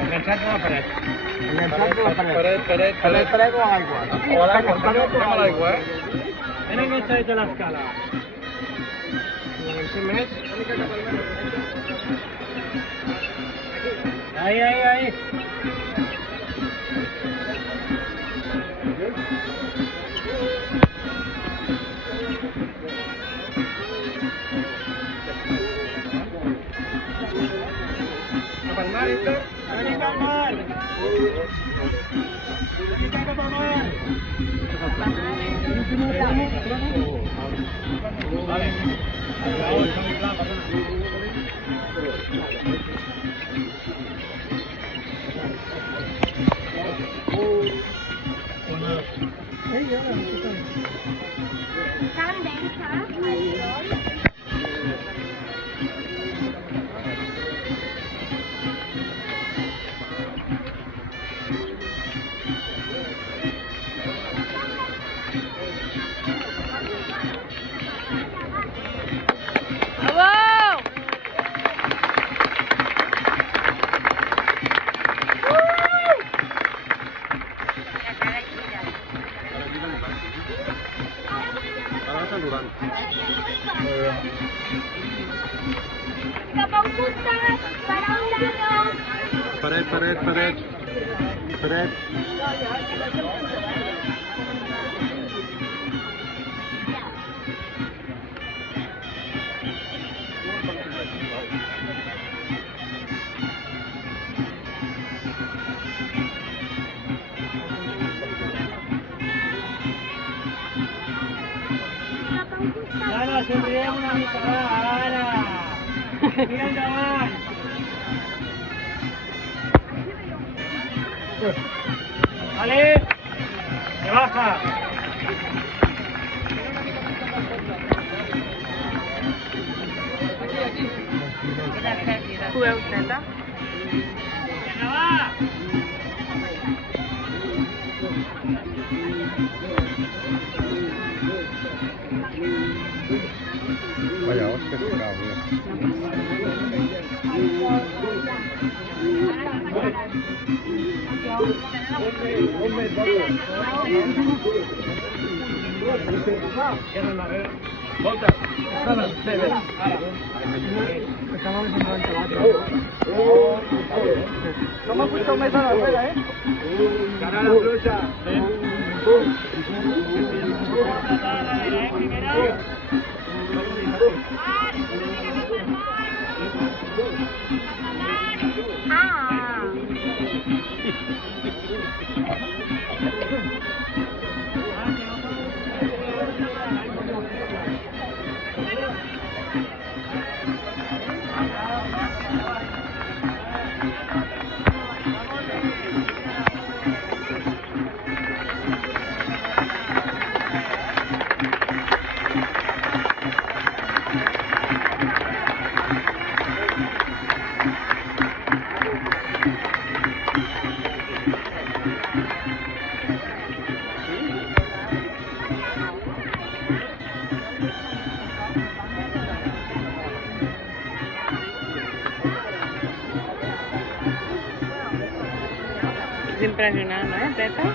Enganxats a la paret. Enganxats a la paret. Paret o a l'aigua? O a l'aigua, anem a l'aigua, Ben enganxats a l'escala. Enganxem més. Ahí. Cap al mar, Héctor. Cap al mar. Cap al mar. Vale. Tan densa, el sol. Ara estan rodant. Cap a un costat, per a un lado. Paret. Ara, somriem una mica, ara. Mira endavant. Vale. Que baja. Ho veus, neta? Vinga, va. Vaya, hòstia, que cau, Volta. No m'ha pujat més a darrere, Cara a la pluja. Primera. És impressionant, Pepa?